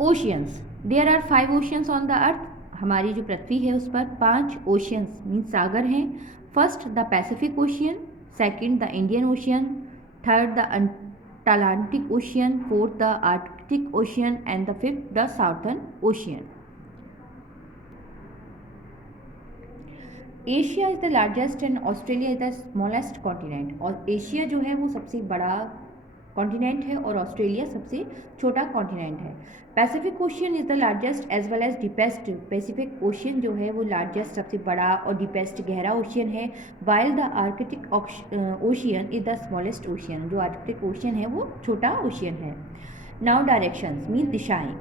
Oceans, there are 5 oceans on the earth. हमारी जो पृथ्वी है उस पर 5 ओशियंस मीन्स सागर हैं। First the Pacific ocean, second the Indian ocean, third the Atlantic ocean, fourth the Arctic ocean and the fifth the southern ocean. Asia is the largest and Australia is the smallest continent. और Asia जो है वो सबसे बड़ा continent है और Australia सबसे छोटा कॉन्टिनेंट है। Pacific ocean is the largest as well as deepest. Pacific ocean जो है वो लार्जेस्ट सबसे बड़ा और डीपेस्ट गहरा ओशियन है। While the Arctic ocean is the smallest ocean. जो आर्कटिक ओशियन है वो छोटा ओशियन है। नाउ डायरेक्शंस मीन दिशाएं।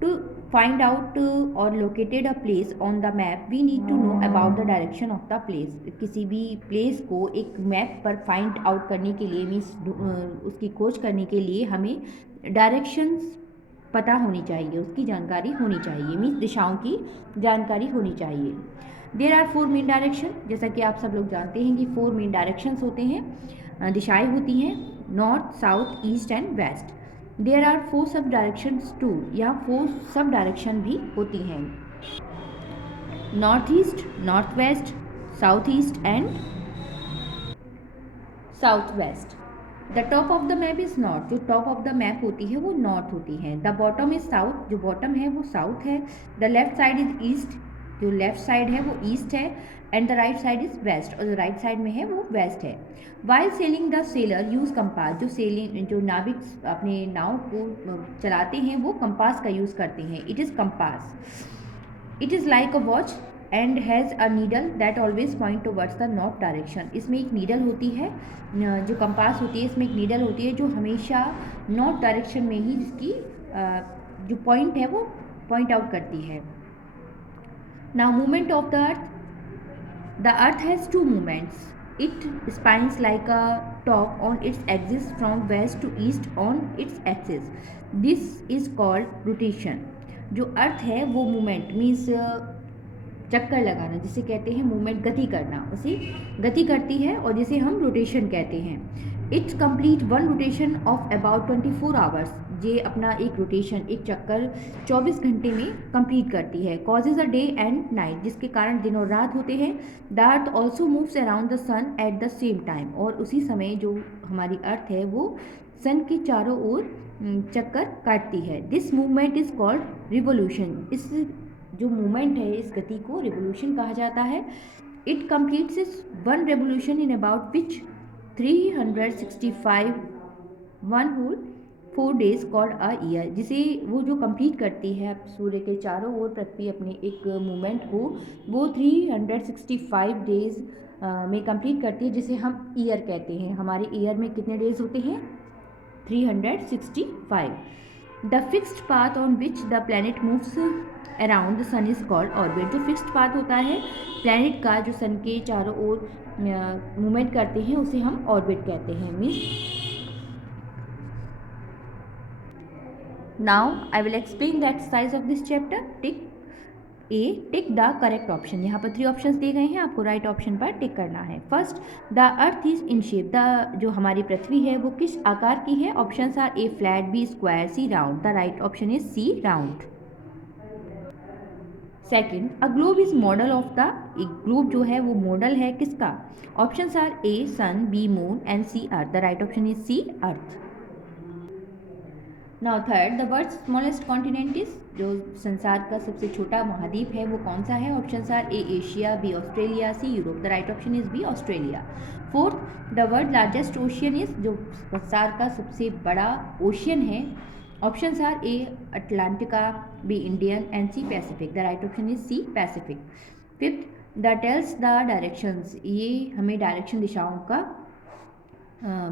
To find out or located a place on the map we need to know about the direction of the place। किसी भी place को एक मैप पर फाइंड आउट करने के लिए मीन्स उसकी खोज करने के लिए हमें डायरेक्शंस पता होनी चाहिए, उसकी जानकारी होनी चाहिए, मीन्स दिशाओं की जानकारी होनी चाहिए। There are 4 main direction. जैसा कि आप सब लोग जानते हैं कि 4 मेन डायरेक्शंस होते हैं, दिशाएं होती हैं, north, south, east and west. There are 4 sub directions to. यहाँ 4 सब डायरेक्शन भी होती हैं, north east, north west, south east and south west. The top of the map is north. जो टॉप ऑफ द मैप होती है वो north होती है। The bottom is south. जो बॉटम है वो साउथ है। The left side is east. जो लेफ्ट साइड है वो ईस्ट है। And the right side is west. और जो राइट साइड में है वो वेस्ट है। While selling the seller use compass. जो नाविक अपने नाव को चलाते हैं वो कंपास का यूज़ करते हैं। It is compass. It is like a watch and has a needle that always point towards the north direction. इसमें एक नीडल होती है, जो कंपास होती है इसमें एक नीडल होती है जो हमेशा नॉर्थ डायरेक्शन में ही जिसकी जो पॉइंट है वो पॉइंट आउट करती है। Now movement of the earth has 2 movements. It spins like a top on its axis from west to east on its axis. This is called rotation। जो अर्थ है वो मूवमेंट मीन्स चक्कर लगाना जिसे कहते हैं मूवमेंट, गति करना, उसे गति करती है और जिसे हम रोटेशन कहते हैं। It's complete one rotation of about 24 hours. ये अपना एक रोटेशन, एक चक्कर 24 घंटे में कंप्लीट करती है। Causes a day and night, जिसके कारण दिन और रात होते हैं। The earth also moves around the sun at the same time. और उसी समय जो हमारी अर्थ है वो सन के चारों ओर चक्कर काटती है। This movement is called revolution. इस जो मूवमेंट है इस गति को रिवोल्यूशन कहा जाता है। It completes is one revolution in about which 365 one whole 4 days called a year. जिसे वो जो कंप्लीट करती है सूर्य के चारों ओर पृथ्वी अपने एक मूवमेंट को वो 365 डेज में कंप्लीट करती है, जिसे हम ईयर कहते हैं। हमारे ईयर में कितने डेज होते हैं? 365। The fixed path on which the planet moves around the sun is called orbit. जो फिक्स्ड पाथ होता है प्लैनेट का जो सन के चारों ओर मूवमेंट करते हैं उसे हम ऑर्बिट कहते हैं। Means now I will explain the exercise of this chapter. Tick A, tick the correct option. यहाँ पर 3 ऑप्शंस दिए गए हैं, आपको राइट ऑप्शन पर टिक करना है। First, the earth is in shape. The जो हमारी पृथ्वी है वो किस आकार की है? Options are A flat, B square, C round. The right option is C round. Second, a globe is model of the. एक ग्लोब जो है वो मॉडल है किसका? Options are A sun, B moon and C earth. The right option is C earth. Now third, the world smallest continent is. जो संसार का सबसे छोटा महाद्वीप है वो कौन सा है? Options are A Asia, B Australia, C Europe. The right option is B Australia. Fourth, the world largest ocean is. जो संसार का सबसे बड़ा ओशियन है, options are A Atlantica, B Indian and C Pacific. The right option is C Pacific. Fifth, the tells the directions. ये हमें direction दिशाओं का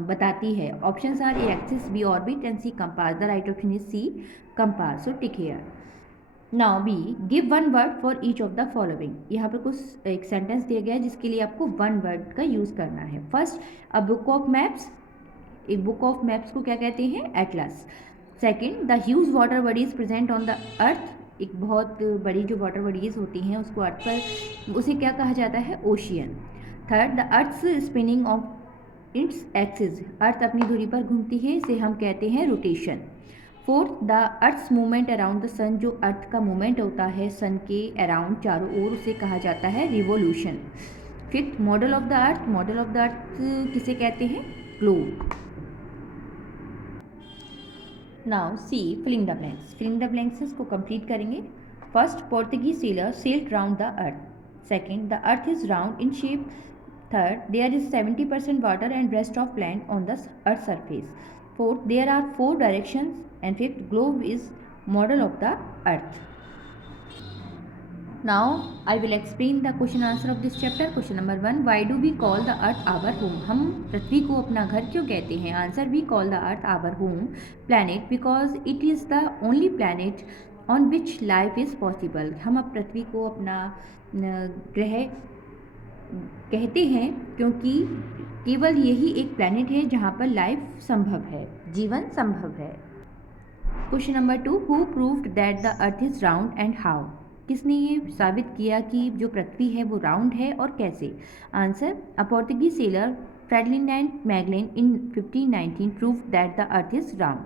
बताती है। Options are A axis, B orbit and C compass. The right option is C compass. So tick here. Now B, give one word for each of the following. यहाँ पर कुछ एक सेंटेंस दिया गया है जिसके लिए आपको वन वर्ड का यूज़ करना है। First, a book of maps. एक बुक ऑफ मैप्स को क्या कहते हैं? Atlas. Second, the huge water bodies present on the अर्थ। एक बहुत बड़ी जो वाटर बॉडीज होती हैं उसको अर्थ पर, उसे क्या कहा जाता है? Ocean. Third, the earth's spinning of its axis. अर्थ अपनी धुरी पर घूमती है, इसे हम कहते हैं rotation. Fourth, the earth's movement around the sun, जो अर्थ का मूवमेंट होता है सन के अराउंड चारों ओर, उसे कहा जाता है revolution. Fifth, model of the earth, model of the earth किसे कहते हैं? Globe. Now C filling the blanks, filling the blanks को कंप्लीट करेंगे। First, Portuguese sailor sailed round the earth. Second, the earth is round in shape. Third, there is 70% water and rest of land on the earth's surface. Fourth, there are 4 directions. And fifth, globe is model of the earth. Now I will explain the question answer of this chapter. Question number 1, why do we call the earth our home? हम पृथ्वी को अपना घर क्यों कहते हैं? Answer, we call the earth our home planet because it is the only planet on which life is possible. हम अब पृथ्वी को अपना ग्रह कहते हैं क्योंकि केवल यही एक प्लैनेट है जहाँ पर लाइफ संभव है, जीवन संभव है। Question number 2, who proved that the earth is round and how? किसने ये साबित किया कि जो पृथ्वी है वो राउंड है और कैसे? Answer, a Portuguese sailor Ferdinand Magellan in 1519 proved that the earth is round.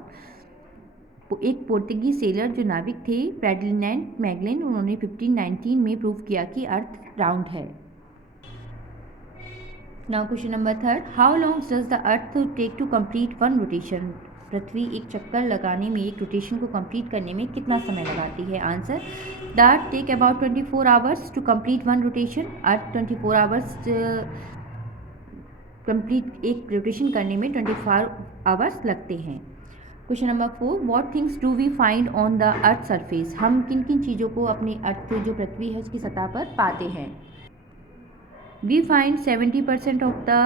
एक पोर्तुगीज सेलर जो नाविक थे फ्रेडलिनैंड मैगलेन, उन्होंने 1519 में प्रूव किया कि अर्थ राउंड है। Now question number 3, how long does the earth take to complete one rotation? पृथ्वी एक चक्कर लगाने में, एक रोटेशन को कंप्लीट करने में कितना समय लगाती है? Answer, the earth take about 24 hours to complete one rotation. Earth 24 hours complete एक रोटेशन करने में 24 आवर्स लगते हैं। Question number 4, what things do we find on the earth surface? हम किन किन चीज़ों को अपने अर्थ जो पृथ्वी है उसकी सतह पर पाते हैं? We find 70% of the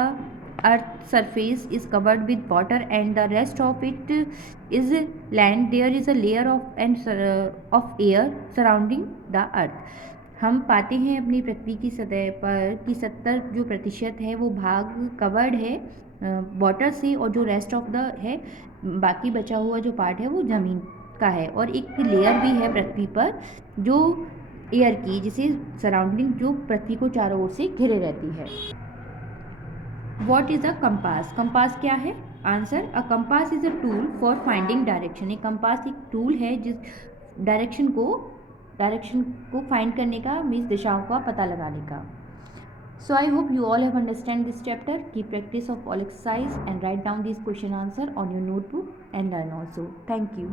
earth's surface is covered with water and the rest of it is land. There is a layer of air surrounding the earth. हम पाते हैं अपनी पृथ्वी की सतह पर कि 70% है वो भाग कवर्ड है वाटर से, और जो रेस्ट ऑफ द है, बाकी बचा हुआ जो पार्ट है वो ज़मीन का है, और एक लेयर भी है पृथ्वी पर जो एयर की, जिसे सराउंडिंग, जो पृथ्वी को चारों ओर से घिरे रहती है। What is a compass? Compass क्या है? Answer, a compass is a tool for finding direction. एक कंपास एक टूल है जिस डायरेक्शन को फाइंड करने का, मीन्स दिशाओं का पता लगाने का। So I hope you all have understand this chapter. Keep practice of all exercise and write down these question answer on your notebook and learn also. Thank you.